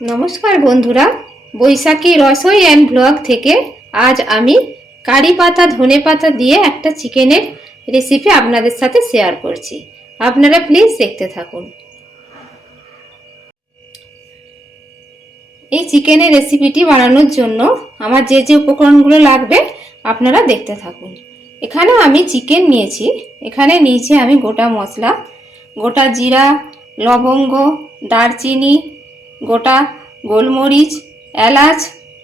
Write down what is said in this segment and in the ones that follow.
নমস্কার বন্ধুরা, বৈশাখী Rasoi and blog থেকে আজ আমি কারি পাতা ধনে পাতা দিয়ে একটা চিকেনের রেসিপি আপনাদের সাথে শেয়ার করছি। আপনারা প্লিজ দেখতে থাকুন। এই চিকেনের রেসিপিটি বানানোর জন্য আমার যে যে উপকরণগুলো লাগবে আপনারা দেখতে থাকুন। এখানে আমি চিকেন নিয়েছি। এখানে নিয়েছি আমি গোটা মশলা, গোটা জিরা, লবঙ্গ, দারচিনি, গোটা গোলমরিচ, এলাচ,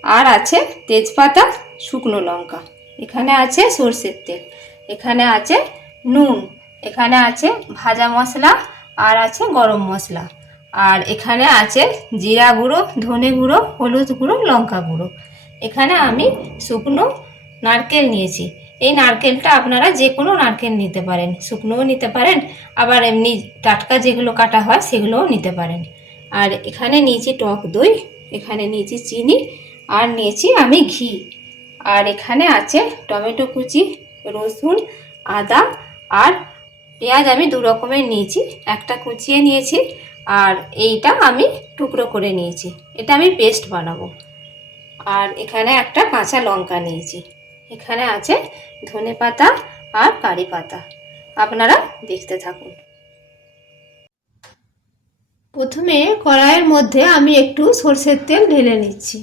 আর আছে তেজপাতা, শুকনো লঙ্কা। এখানে আছে সরষের তেল, এখানে আছে নুন, এখানে আছে ভাজা মশলা, আর আছে গরম মশলা, আর এখানে আছে জিরা গুঁড়ো, ধনে গুঁড়ো, হলুদ গুঁড়ো, লঙ্কা গুঁড়ো। এখানে আমি শুকনো নারকেল নিয়েছি। এই নারকেলটা আপনারা যে কোনো নারকেল নিতে পারেন, শুকনোও নিতে পারেন, আবার এমনি টাটকা যেগুলো কাটা হয় সেগুলোও নিতে পারেন। আর এখানে নিয়েছি টক দই, এখানে নিয়েছি চিনি, আর নিয়েছি আমি ঘি। আর এখানে আছে টমেটো কুচি, রসুন, আদা, আর পেঁয়াজ আমি দু রকমের নিয়েছি, একটা কুচিয়ে নিয়েছি আর এইটা আমি টুকরো করে নিয়েছি। এটা আমি পেস্ট বানাবো। আর এখানে একটা কাঁচা লঙ্কা নিয়েছি। এখানে আছে ধনে পাতা আর কারি পাতা। আপনারা দেখতে থাকুন। প্রথমে কড়াইয়ের মধ্যে আমি একটু সরষের তেল ঢেলে নিচ্ছি।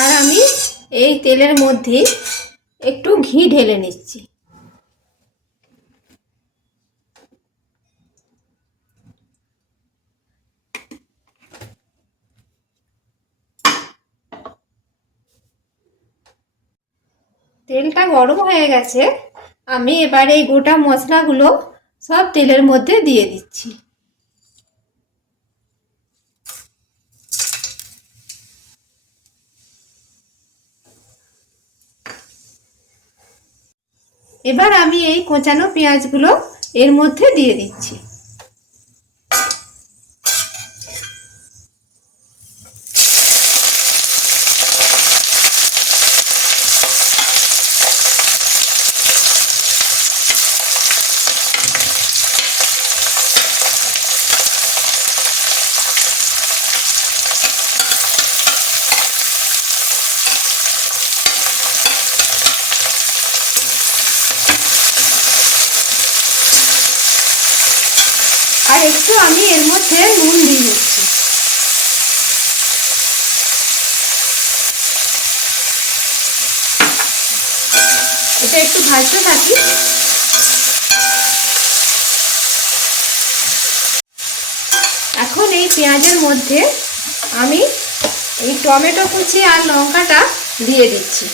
আর আমি এই তেলের মধ্যে একটু ঘি ঢেলে নিচ্ছি। তেলটা গরম হয়ে গেছে, আমি এবার এই গোটা মশলাগুলো সব তেলের মধ্যে দিয়ে দিচ্ছি। এবার আমি এই কোঁচানো পেঁয়াজগুলো এর মধ্যে দিয়ে দিচ্ছি। আর একটু আমি এর মধ্যে নুন দিয়ে দিচ্ছি। এটা একটু ভাজতে থাকি। এখন এই পেঁয়াজের মধ্যে আমি এই টমেটো কুচি আর লঙ্কাটা দিয়ে দিচ্ছি।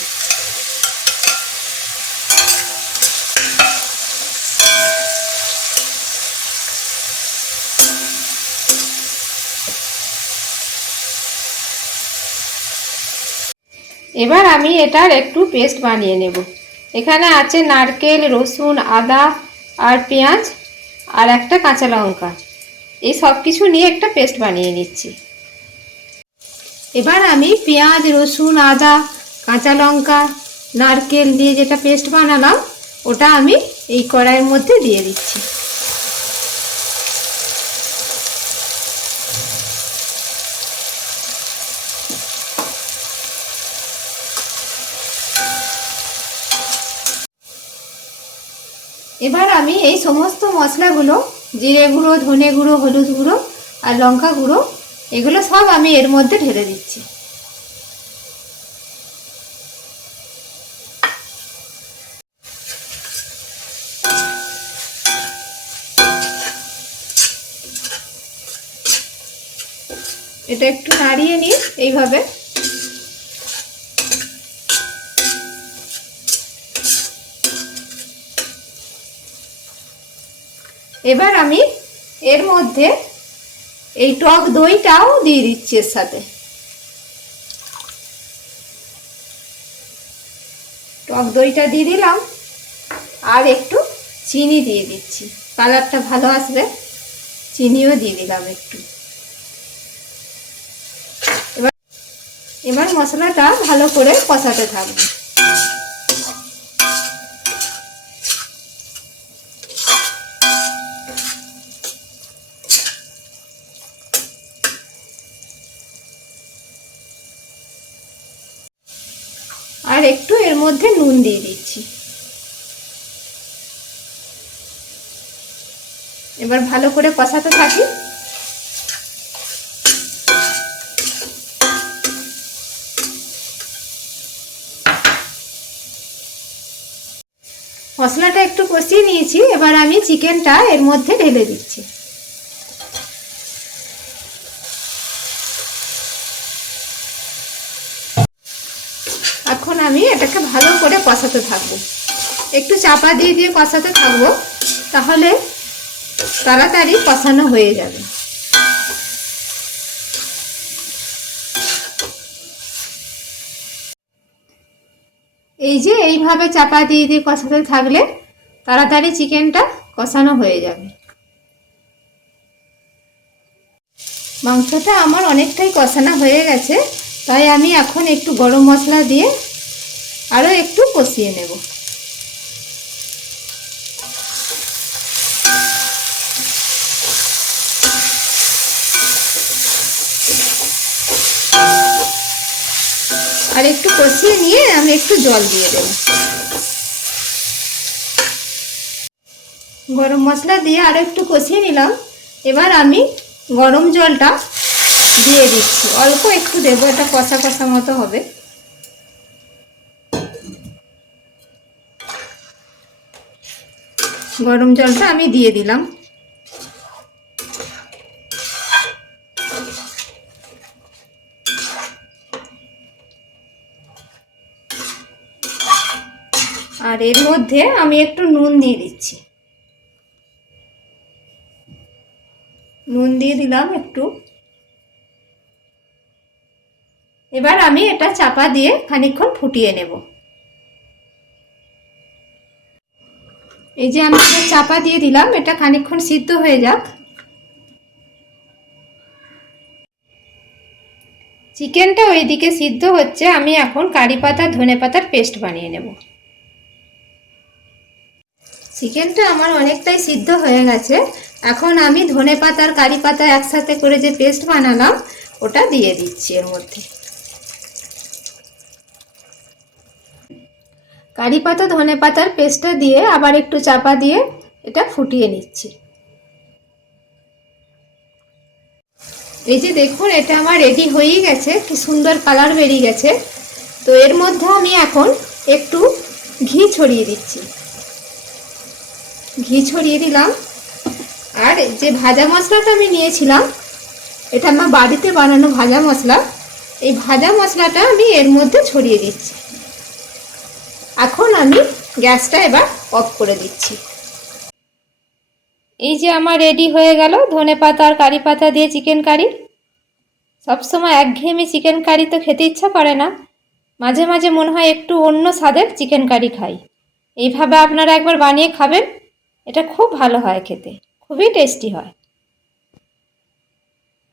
এবার আমি এটার একটু পেস্ট বানিয়ে নেব। এখানে আছে নারকেল, রসুন, আদা আর পেঁয়াজ আর একটা কাঁচা লঙ্কা। এই সব কিছু নিয়ে একটা পেস্ট বানিয়ে নিচ্ছি। এবার আমি পেঁয়াজ, রসুন, আদা, কাঁচা লঙ্কা, নারকেল দিয়ে যেটা পেস্ট বানালাম ওটা আমি এই কড়াইয়ের মধ্যে দিয়ে দিচ্ছি। এবার আমি এই সমস্ত মশলাগুলো, জিরে গুঁড়ো, ধনে গুঁড়ো, হলুদ গুঁড়ো আর লঙ্কা গুঁড়ো, এগুলো সব আমি এর মধ্যে ঢেলে দিচ্ছি। এটা একটু নাড়িয়ে নিই এইভাবে। এবার আমি এর মধ্যে এই টক দইটাও দিয়ে দিচ্ছি এর সাথে। টক দইটা দিয়ে দিলাম আর একটু চিনি দিয়ে দিচ্ছি, কালারটা ভালো আসবে। চিনিও দিয়ে দিলাম একটু। এবার মশলাটা ভালো করে কষাতে থাকবো। আর একটু এর মধ্যে নুন দিয়ে দিচ্ছি। এবার ভালো করে কষাতে থাকি। মশলাটা একটু কষিয়ে নিয়েছি, এবার আমি চিকেনটা এর মধ্যে ঢেলে দিচ্ছি। এখন আমি এটাকে ভালো করে কষাতে থাকবো, একটু চাপা দিয়ে দিয়ে কষাতে থাকবো, তাহলে তাড়াতাড়ি কষানো হয়ে যাবে। এই যে এইভাবে চাপা দিয়ে দিয়ে কষাতে থাকলে তাড়াতাড়ি চিকেনটা কষানো হয়ে যাবে। মাংসটা আমার অনেকটাই কষানো হয়ে গেছে, তাই আমি এখন একটু গরম মশলা দিয়ে আরও একটু কষিয়ে নেব। আর একটু কষিয়ে নিয়ে আমি একটু জল দিয়ে দেব। গরম মশলা দিয়ে আরও একটু কষিয়ে নিলাম। এবার আমি গরম জলটা দিয়ে দিচ্ছি, অল্প একটু দেবো, এটা কষা কষা মতো হবে। গরম জলটা আমি দিয়ে দিলাম। আর এর মধ্যে আমি একটু নুন দিয়ে দিচ্ছি। নুন দিয়ে দিলাম একটু। এবার আমি এটা চাপা দিয়ে খানিকক্ষণ ফুটিয়ে নেব। এই যে আমি চাপা দিয়ে দিলাম, এটা খানিকক্ষণ সিদ্ধ হয়ে যাক। চিকেনটা ওইদিকে সিদ্ধ হচ্ছে, আমি এখন কারি পাতা ধনে পাতার পেস্ট বানিয়ে নেব। চিকেনটা আমার অনেকটাই সিদ্ধ হয়ে গেছে, এখন আমি ধনে পাতার কারি পাতা একসাথে করে যে পেস্ট বানালাম ওটা দিয়ে দিচ্ছি এর মধ্যে। কারি পাতা ধনে পাতার পেস্টটা দিয়ে আবার একটু চাপা দিয়ে এটা ফুটিয়ে নিচ্ছি। এই যে দেখুন, এটা আমার রেডি হয়েই গেছে, কি সুন্দর কালার বেরিয়ে গেছে। তো এর মধ্যে আমি এখন একটু ঘি ছড়িয়ে দিচ্ছি। ঘি ছড়িয়ে দিলাম। আর যে ভাজা মশলাটা আমি নিয়েছিলাম, এটা আমার বাড়িতে বানানো ভাজা মশলা, এই ভাজা মশলাটা আমি এর মধ্যে ছড়িয়ে দিচ্ছি। এখন আমি গ্যাসটা এবার অফ করে দিচ্ছি। এই যে আমার রেডি হয়ে গেল ধনে পাতা আর কারি পাতা দিয়ে চিকেন কারি। সবসময় একঘেয়েমি চিকেন কারি তো খেতে ইচ্ছা করে না, মাঝে মাঝে মনে হয় একটু অন্য স্বাদের চিকেন কারি খাই। এইভাবে আপনারা একবার বানিয়ে খাবেন, এটা খুব ভালো হয় খেতে, খুবই টেস্টি হয়।